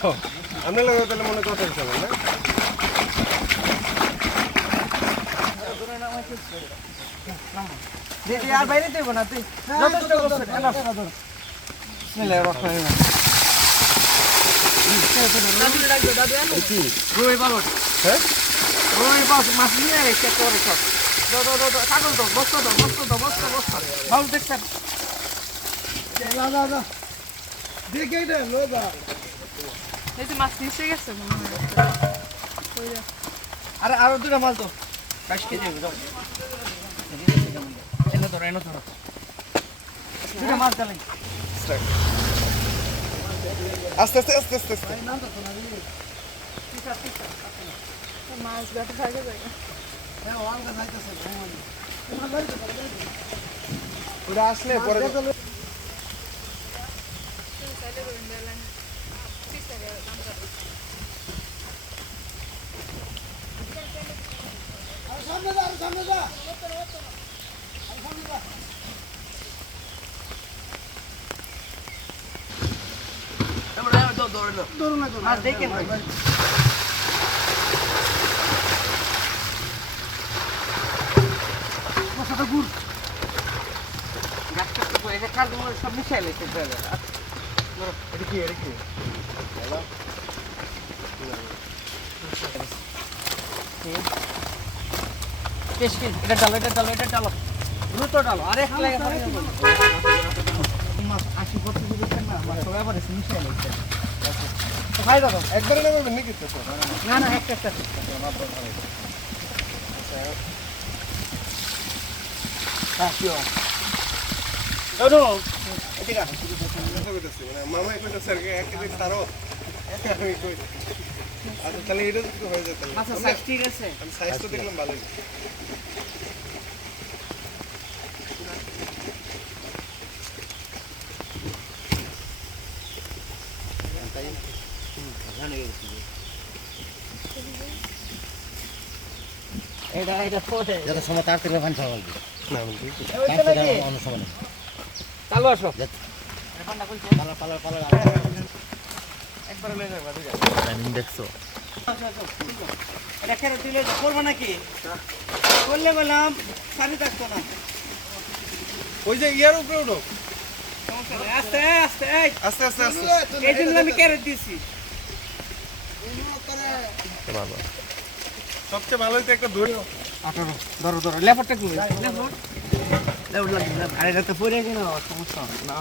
আপনার লাগে তাহলে মনে কথা হচ্ছে না দিদি আর বাইরে দেব না তুই যথেষ্ট করছিস রুই বালট হ্যাঁ রুই বাস মাছ নিয়ে এসে করে সব কাগজ দাও বস্তা দাও বস্তা ভালো দেখছেন দেখে এটা লোদা এই যে মাছ নিচে গেছে মনে হয় আরে আরো দুটো মাছ তো 5 কেজি হবে দাও এনে ধরো দুটো মাছ ডালেন আস্তে আস্তে আস্তে আস্তে আস্তে মাছ ব্যথা থাকে যায় ওটা আসলে পরে সামনে যা মাছ দেখেন সব মিশাই লেছে এটা কি এটা ডালো দ্রুত ডালো আরে মাছ 80% দিচ্ছেন না মাছ সবাই আবার মিশাই লেছে খাই দাও একবারে নেবেন নাকি তো না একটা মামা কইতো স্যার এক কেজি তারও আমি কই আচ্ছা তাহলে এটা তো হয়ে যেত আচ্ছা সাইজ ঠিক আছে আমি সাইজ তো দেখলাম ভালোই এটা ফোটে যত সময় তার থেকে ভান খাওয়া বলবি না বন্ধু অন্য সময় চালু আসো একবার লয়ে যাবা দুইটা টাইমিং দেখছো এটা কেন দিলে করবো নাকি করলে বললাম সারি থাকতো না ওই যে ইয়ার উপরে উঠো সমস্যা নেই আস্তে আস্তে আস্তে আস্তে এই জন্য আমি ক্যারেট দিয়েছি সবচেয়ে ভালো হইতো একটা দড়ি ধরো লেফটটা কি লেফট লাগবে আর এটা তো পড়ে গেল সমস্যা না